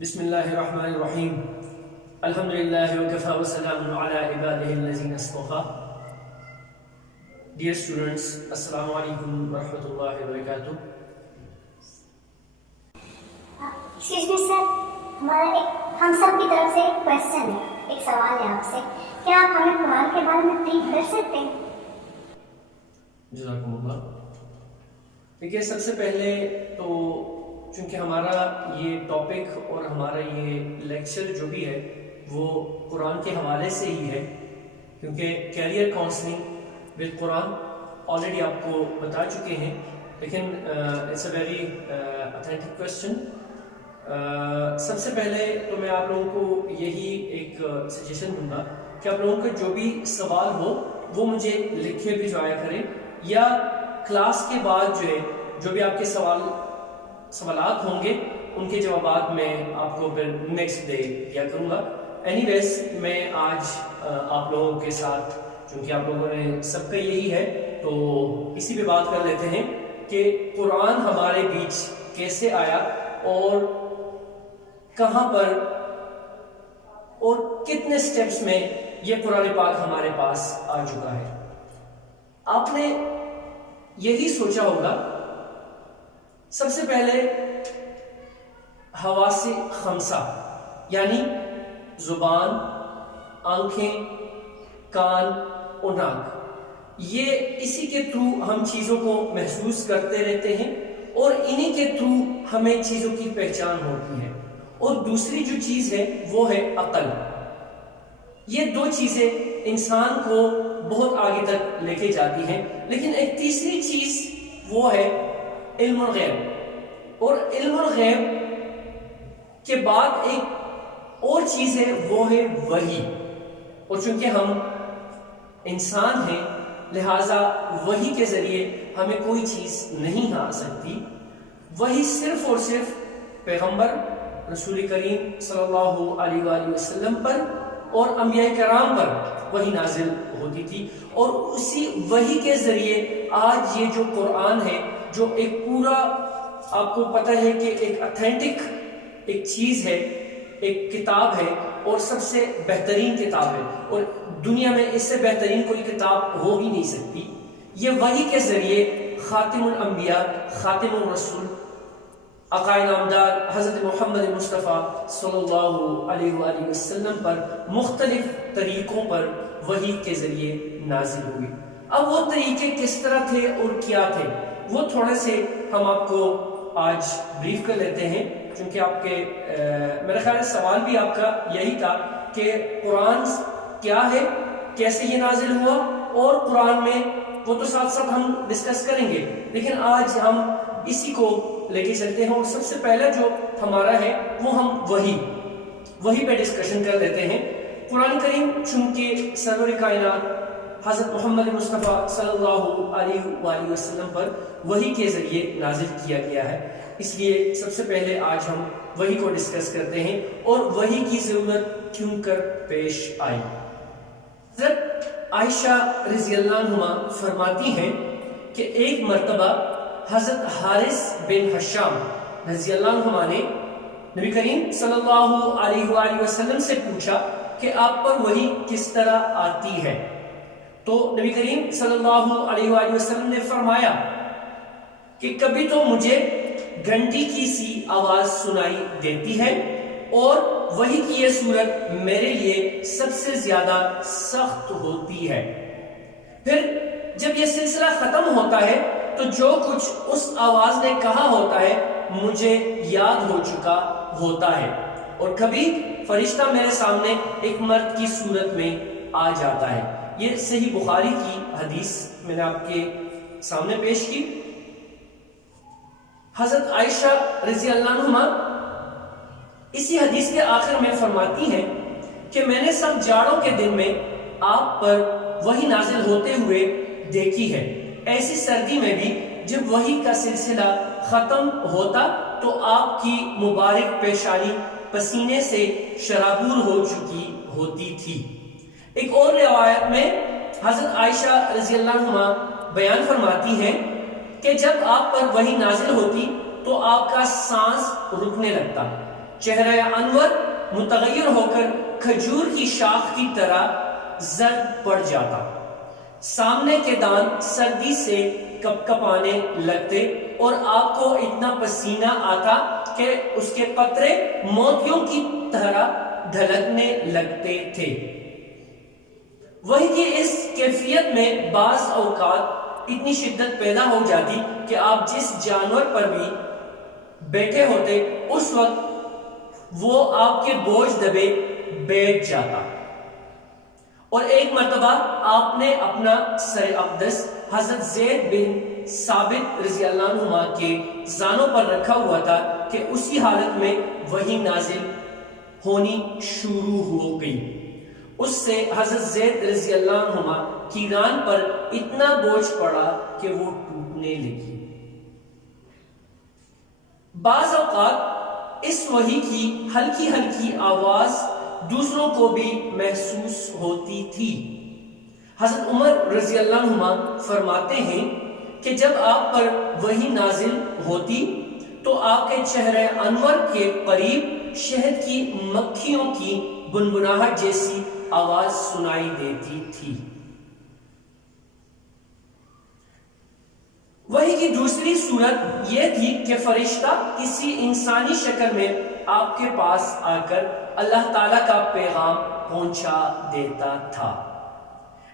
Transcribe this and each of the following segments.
بسم اللہ الرحمن الرحیم الحمدللہ وکفا وسلام علی عبادہ الذین اصطفیٰ. ڈیئر اسٹوڈنٹس، السلام علیکم ورحمۃ اللہ وبرکاتہ. ایکسکیوز می سر، ہم سب کی طرف سے ایک کویسچن ہے، ایک سوال ہے آپ سے. کیا آپ ہمیں قرآن کے بارے میں بریف کر سکتے ہیں؟ جزاکم اللہ. دیکھیے، سب سے پہلے تو چونکہ ہمارا یہ ٹاپک اور ہمارا یہ لیکچر جو بھی ہے وہ قرآن کے حوالے سے ہی ہے، کیونکہ career counselling with Quran already آپ کو بتا چکے ہیں، لیکن it's a very authentic question. سب سے پہلے تو میں آپ لوگوں کو یہی ایک سجیشن دوں گا کہ آپ لوگوں کا جو بھی سوال ہو وہ مجھے لکھے بھجوایا کریں، یا کلاس کے بعد جو بھی آپ کے سوالات ہوں گے ان کے جوابات میں آپ کو پھر نیکسٹ ڈے دیا کروں گا. اینی ویز میں آج آپ لوگوں کے ساتھ، چونکہ آپ لوگوں نے سب کا یہی ہے، تو اسی پہ بات کر لیتے ہیں کہ قرآن ہمارے بیچ کیسے آیا اور کہاں پر اور کتنے سٹیپس میں یہ قرآن پاک ہمارے پاس آ چکا ہے. آپ نے یہی سوچا ہوگا، سب سے پہلے حواس خمسہ یعنی زبان، آنکھیں، کان اور ناک، یہ اسی کے تھرو ہم چیزوں کو محسوس کرتے رہتے ہیں اور انہی کے تھرو ہمیں چیزوں کی پہچان ہوتی ہے. اور دوسری جو چیز ہے وہ ہے عقل. یہ دو چیزیں انسان کو بہت آگے تک لے کے جاتی ہیں. لیکن ایک تیسری چیز وہ ہے علم الغیب، اور علم الغیب کے بعد ایک اور چیز ہے وہ ہے وحی. اور چونکہ ہم انسان ہیں لہٰذا وحی کے ذریعے ہمیں کوئی چیز نہیں آ سکتی. وحی صرف اور صرف پیغمبر رسول کریم صلی اللہ علیہ وآلہ وسلم پر اور انبیاء کرام پر وحی نازل ہوتی تھی، اور اسی وحی کے ذریعے آج یہ جو قرآن ہے، جو ایک پورا آپ کو پتہ ہے کہ ایک اتھینٹک ایک چیز ہے، ایک کتاب ہے اور سب سے بہترین کتاب ہے، اور دنیا میں اس سے بہترین کوئی کتاب ہو ہی نہیں سکتی. یہ وحی کے ذریعے خاتم الانبیاء، خاتم الرسول، آقا نامدار حضرت محمد مصطفیٰ صلی اللہ علیہ وآلہ وسلم پر مختلف طریقوں پر وحی کے ذریعے نازل ہوئی. اب وہ طریقے کس طرح تھے اور کیا تھے، وہ تھوڑے سے ہم آپ کو آج بریف کر لیتے ہیں. چونکہ آپ کے میرا خیال سوال بھی آپ کا یہی تھا کہ قرآن کیا ہے، کیسے یہ نازل ہوا، اور قرآن میں وہ تو ساتھ ساتھ ہم ڈسکس کریں گے، لیکن آج ہم اسی کو لے کے چلتے ہیں. اور سب سے پہلا جو ہمارا ہے وہ ہم وحی پہ ڈسکشن کر لیتے ہیں. قرآن کریم چونکہ سرور کائنات حضرت محمد مصطفیٰ صلی اللہ علیہ وآلہ وسلم پر وحی کے ذریعے نازل کیا گیا ہے، اس لیے سب سے پہلے آج ہم وحی کو ڈسکس کرتے ہیں اور وحی کی ضرورت کیوں کر پیش آئی. حضرت عائشہ رضی اللہ عنہا فرماتی ہیں کہ ایک مرتبہ حضرت حارث بن حشام رضی اللہ عنہ نے نبی کریم صلی اللہ علیہ وآلہ وسلم سے پوچھا کہ آپ پر وحی کس طرح آتی ہے. تو نبی کریم صلی اللہ علیہ وآلہ وسلم نے فرمایا کہ کبھی تو مجھے گھنٹی کی سی آواز سنائی دیتی ہے اور وحی کی یہ صورت میرے لیے سب سے زیادہ سخت ہوتی ہے. پھر جب یہ سلسلہ ختم ہوتا ہے تو جو کچھ اس آواز نے کہا ہوتا ہے مجھے یاد ہو چکا ہوتا ہے، اور کبھی فرشتہ میرے سامنے ایک مرد کی صورت میں آ جاتا ہے. یہ صحیح بخاری کی حدیث میں نے آپ کے سامنے پیش کی. حضرت عائشہ رضی اللہ عنہ اسی حدیث کے آخر میں فرماتی ہیں کہ میں نے سب جاڑوں کے دن میں آپ پر وحی نازل ہوتے ہوئے دیکھی ہے. ایسی سردی میں بھی جب وحی کا سلسلہ ختم ہوتا تو آپ کی مبارک پیشانی پسینے سے شرابور ہو چکی ہوتی تھی. ایک اور روایت میں حضرت عائشہ رضی اللہ عنہ بیان فرماتی ہیں کہ جب آپ پر وحی نازل ہوتی تو آپ کا سانس رکنے لگتا، چہرہ انور متغیر ہو کر کھجور کی شاخ کی طرح زرد پڑ جاتا، سامنے کے دان سردی سے کپ کپانے لگتے اور آپ کو اتنا پسینہ آتا کہ اس کے قطرے موتیوں کی طرح ڈھلکنے لگتے تھے۔ وہی کی اس کیفیت میں بعض اوقات اتنی شدت پیدا ہو جاتی کہ آپ جس جانور پر بھی بیٹھے ہوتے اس وقت وہ آپ کے بوجھ دبے بیٹھ جاتا۔ اور ایک مرتبہ آپ نے اپنا سر اقدس حضرت زید بن ثابت رضی اللہ عنہ کے زانوں پر رکھا ہوا تھا کہ اسی حالت میں وحی نازل ہونی شروع ہو گئی۔ اس سے حضرت زید رضی اللہ عنہ کی ران پر اتنا بوجھ پڑا کہ وہ ٹوٹنے لگی۔ بعض اوقات اس وحی کی ہلکی ہلکی آواز دوسروں کو بھی محسوس ہوتی تھی۔ حضرت عمر رضی اللہ عنہ فرماتے ہیں کہ جب آپ پر وحی نازل ہوتی تو آپ کے چہرے انور کے قریب شہد کی مکھیوں کی بنبناہٹ جیسی آواز سنائی دیتی تھی۔ وحی کی دوسری صورت یہ تھی کہ فرشتہ کسی انسانی شکل میں آپ کے پاس آ کر اللہ تعالیٰ کا پیغام پہنچا دیتا تھا۔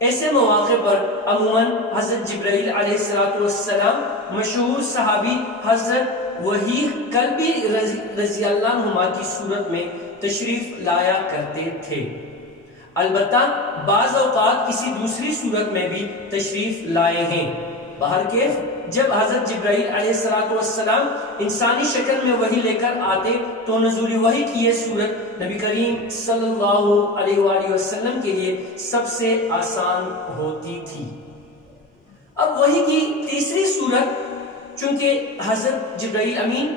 ایسے مواقع پر عموماً حضرت جبرائیل علیہ السلام مشہور صحابی حضرت وحی کلبی رضی اللہ عنہ کی صورت میں تشریف لایا کرتے تھے۔ البتہ بعض اوقات کسی دوسری صورت میں بھی تشریف لائے ہیں۔ بہرکیف جب حضرت جبرائیل علیہ السلام انسانی شکل میں وحی لے کر آتے تو نزول وحی کی یہ صورت نبی کریم صلی اللہ علیہ وآلہ وسلم کے لیے سب سے آسان ہوتی تھی۔ اب وحی کی تیسری صورت، چونکہ حضرت جبرائیل امین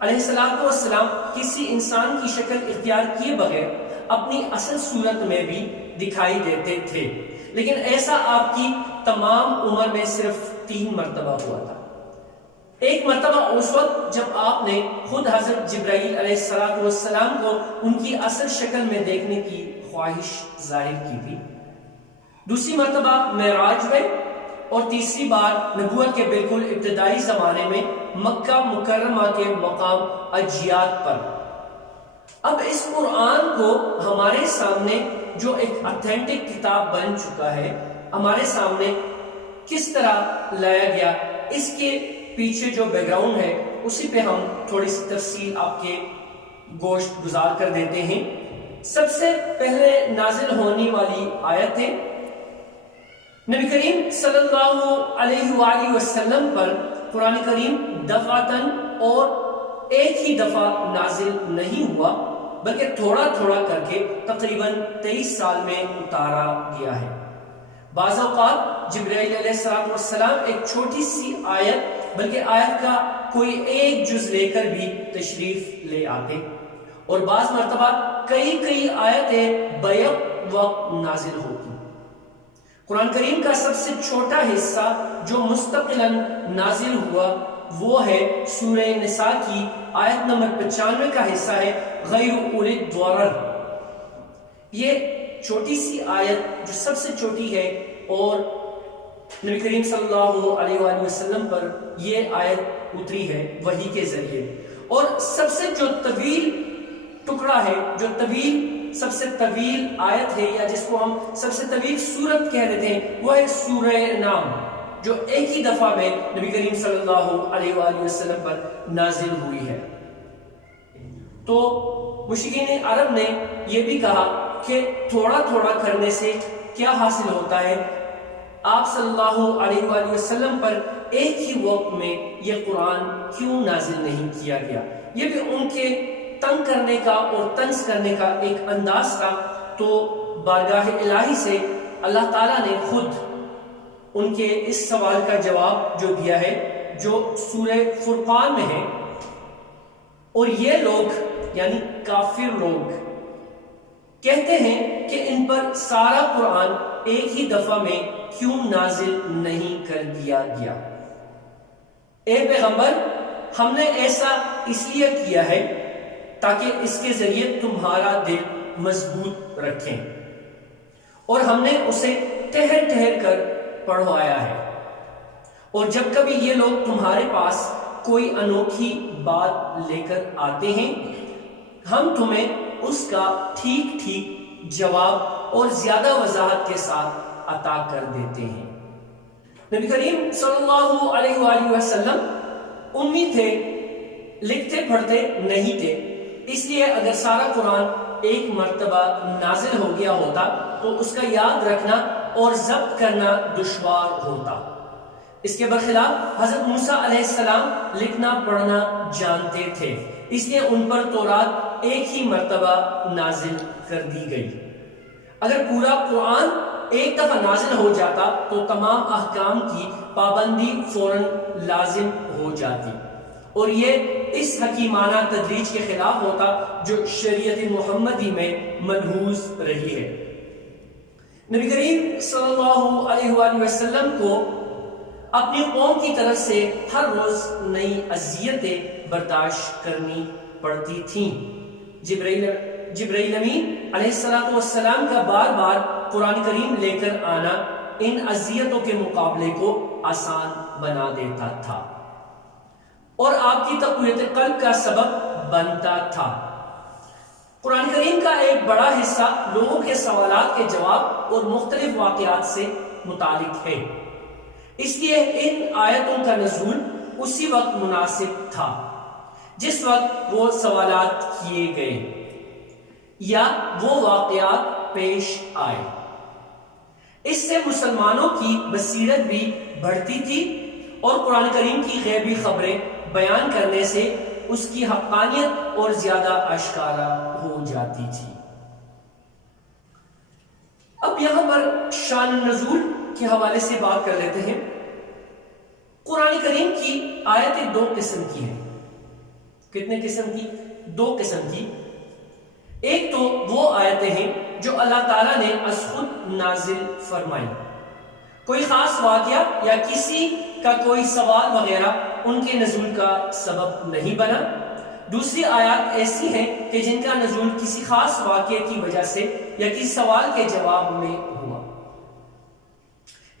علیہ السلام کسی انسان کی شکل اختیار کیے بغیر اپنی اصل صورت میں بھی دکھائی دیتے تھے، لیکن ایسا آپ کی تمام عمر میں صرف 3 مرتبہ ہوا تھا۔ ایک مرتبہ اس وقت جب آپ نے خود حضرت جبرائیل علیہ السلام کو ان کی اصل شکل میں دیکھنے کی خواہش ظاہر کی تھی، دوسری مرتبہ معراج میں، اور تیسری بار نبوت کے بالکل ابتدائی زمانے میں مکہ مکرمہ کے مقام اجیاد پر۔ اب اس قرآن کو ہمارے سامنے جو ایک اتھینٹک کتاب بن چکا ہے، ہمارے سامنے کس طرح لایا گیا، اس کے پیچھے جو بیک گراؤنڈ ہے اسی پہ ہم تھوڑی سی تفصیل آپ کے گوشت گزار کر دیتے ہیں۔ سب سے پہلے نازل ہونے والی آیت ہے نبی کریم صلی اللہ علیہ وآلہ وسلم پر قرآن کریم دفعتاً اور ایک ہی دفعہ نازل نہیں ہوا، بلکہ تھوڑا تھوڑا کر کے تقریباً 23 سال میں اتارا گیا ہے۔ بعض اوقات جبرائیل علیہ السلام ایک چھوٹی سی آیت، بلکہ آیت کا کوئی ایک جز لے کر بھی تشریف لے آتے، اور بعض مرتبہ کئی آیتیں بیک وقت نازل ہوتی۔ قرآن کریم کا سب سے چھوٹا حصہ جو مستقلاً نازل ہوا وہ ہے سورہ نساء کی آیت نمبر 95 کا حصہ ہے غیر اولی الضرر۔ یہ چھوٹی سی آیت جو سب سے چھوٹی ہے، اور نبی کریم صلی اللہ علیہ وآلہ وسلم پر یہ آیت اتری ہے وحی کے ذریعے۔ اور سب سے جو طویل ٹکڑا ہے، جو سب سے طویل آیت ہے، یا جس کو ہم سب سے طویل سورت کہہ دیتے ہیں، وہ ہے سورہ نام، جو ایک ہی دفعہ میں نبی کریم صلی اللہ علیہ وآلہ وسلم پر نازل ہوئی ہے۔ تو مشرکین عرب نے یہ بھی کہا کہ تھوڑا تھوڑا کرنے سے کیا حاصل ہوتا ہے، آپ صلی اللہ علیہ وآلہ وسلم پر ایک ہی وقت میں یہ قرآن کیوں نازل نہیں کیا گیا؟ یہ بھی ان کے تنگ کرنے کا اور طنز کرنے کا ایک انداز تھا۔ تو بارگاہ الہی سے اللہ تعالیٰ نے خود ان کے اس سوال کا جواب جو دیا ہے، جو سورہ فرقان میں ہے، اور یہ لوگ یعنی کافر لوگ کہتے ہیں کہ ان پر سارا قرآن ایک ہی دفعہ میں کیوں نازل نہیں کر دیا گیا؟ اے پیغمبر، ہم نے ایسا اس لیے کیا ہے تاکہ اس کے ذریعے تمہارا دل مضبوط رکھیں، اور ہم نے اسے ٹھہر ٹھہر کر پڑھوایا ہے، اور جب کبھی یہ لوگ تمہارے پاس کوئی انوکھی بات لے کر آتے ہیں ہم تمہیں اس کا ٹھیک ٹھیک جواب اور زیادہ وضاحت کے ساتھ عطا کر دیتے ہیں۔ نبی کریم صلی اللہ علیہ وآلہ وسلم امی تھے، لکھتے پڑھتے نہیں تھے، اس لیے اگر سارا قرآن ایک مرتبہ نازل ہو گیا ہوتا تو اس کا یاد رکھنا اور ضبط کرنا دشوار ہوتا۔ اس کے برخلاف حضرت موسیٰ علیہ السلام لکھنا پڑھنا جانتے تھے، اس لیے ان پر تورات ایک ہی مرتبہ نازل کر دی گئی۔ اگر پورا قرآن ایک دفعہ نازل ہو جاتا تو تمام احکام کی پابندی فوراً لازم ہو جاتی، اور یہ اس حکیمانہ تدریج کے خلاف ہوتا جو شریعت محمدی میں ملحوظ رہی ہے۔ نبی کریم صلی اللہ علیہ وآلہ وسلم کو اپنی قوم کی طرف سے ہر روز نئی اذیتیں برداشت کرنی پڑتی تھیں۔ جبرائیل امین علیہ السلام کا بار بار قرآن کریم لے کر آنا ان اذیتوں کے مقابلے کو آسان بنا دیتا تھا اور آپ کی تقویت قلب کا سبب بنتا تھا۔ قرآن کریم کا ایک بڑا حصہ لوگوں کے سوالات کے جواب اور مختلف واقعات سے متعلق ہے، اس لیے ان آیتوں کا نزول اسی وقت مناسب تھا جس وقت وہ سوالات کیے گئے یا وہ واقعات پیش آئے۔ اس سے مسلمانوں کی بصیرت بھی بڑھتی تھی اور قرآن کریم کی غیبی خبریں بیان کرنے سے اس کی حقانیت اور زیادہ آشکارا ہو جاتی تھی۔ اب یہاں پر شان نزول کے حوالے سے بات کر لیتے ہیں۔ قرآن کریم کی آیتیں دو قسم کی ہیں۔ کتنے قسم کی؟ دو قسم کی۔ ایک تو وہ آیتیں ہیں جو اللہ تعالیٰ نے از خود نازل فرمائی، کوئی خاص واقعہ یا کسی کا کوئی سوال وغیرہ ان کے نزول کا سبب نہیں بنا۔ دوسری آیات ایسی ہیں کہ جن کا نزول کسی خاص واقعے کی وجہ سے یا کسی سوال کے جواب میں ہوا،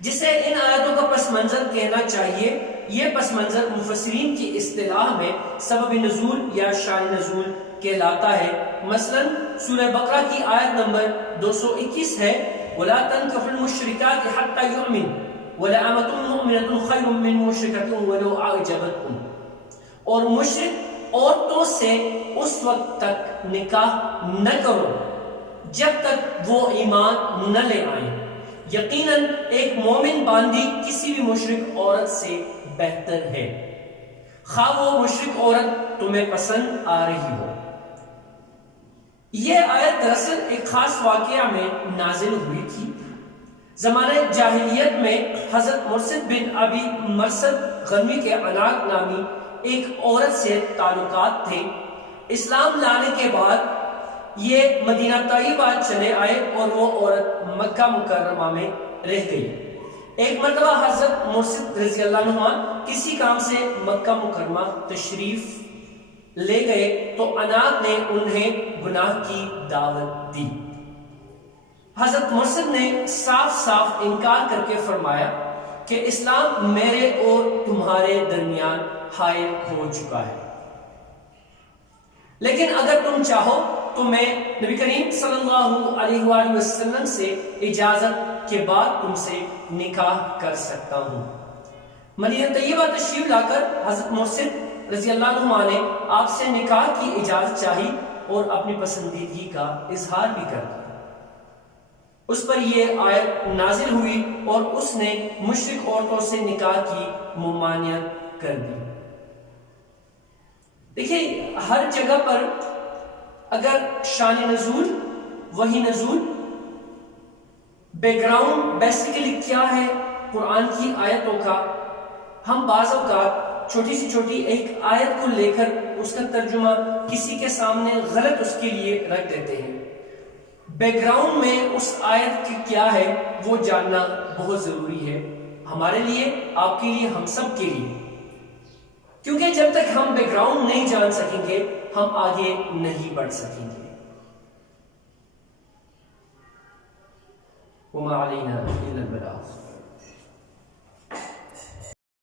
جسے ان آیاتوں کا پس منظر کہنا چاہیے۔ یہ پس منظر مفسرین کی اصطلاح میں سبب نزول یا شان نزول کہلاتا ہے۔ مثلا سورہ بقرہ کی آیت نمبر 221 ہے وَلَا تَنكِحُوا الْمُشْرِكَاتِ حَتَّى يُؤْمِنْ وَلَأَمَةٌ مُؤْمِنَةٌ خَيْرٌ مِّن مُشْرِكَةٍ وَلَوْ أَعْجَبَتْكُمْ، اور مشرک عورتوں سے اس وقت تک نکاح نہ کرو جب تک وہ ایمان نہ لے آئیں، یقیناً ایک مومن باندی کسی بھی مشرک عورت سے بہتر ہے، خواہ وہ مشرک عورت تمہیں پسند آ رہی ہو۔ یہ آیت دراصل ایک خاص واقعہ میں نازل ہوئی تھی۔ زمانہ جاہلیت میں حضرت مرثد بن ابی مرثد غنوی کے عناق نامی ایک عورت سے تعلقات تھے۔ اسلام لانے کے بعد یہ مدینہ طیبہ چلے آئے اور وہ عورت مکہ مکرمہ میں رہ گئی۔ ایک مرتبہ حضرت مرثد رضی اللہ عنہ کسی کام سے مکہ مکرمہ تشریف لے گئے تو عناق نے انہیں گناہ کی دعوت دی۔ حضرت مرثد نے صاف صاف انکار کر کے فرمایا کہ اسلام میرے اور تمہارے درمیان حائل ہو چکا ہے، لیکن اگر تم چاہو تو میں نبی کریم صلی اللہ علیہ وآلہ وسلم سے اجازت کے بعد تم سے نکاح کر سکتا ہوں۔ مدینہ طیبہ تشریف لا کر حضرت مرثد رضی اللہ عنہ نے آپ سے نکاح کی اجازت چاہی اور اپنی پسندیدگی کا اظہار بھی کر دیا۔ اس پر یہ آیت نازل ہوئی اور اس نے مشرک عورتوں سے نکاح کی ممانعت کر دی۔ دیکھیے ہر جگہ پر اگر شان نزول وہی نزول، بیک گراؤنڈ بیسیکلی کیا ہے قرآن کی آیتوں کا، ہم بعض اوقات چھوٹی سی چھوٹی ایک آیت کو لے کر اس کا ترجمہ کسی کے سامنے غلط اس کے لیے رکھ دیتے ہیں۔ بیک گراؤنڈ میں اس آیت کی کیا ہے وہ جاننا بہت ضروری ہے، ہمارے لیے، آپ کے لیے، ہم سب کے لیے۔ کیونکہ جب تک ہم بیک گراؤنڈ نہیں جان سکیں گے ہم آگے نہیں بڑھ سکیں گے. وما علینا الا البلاغ.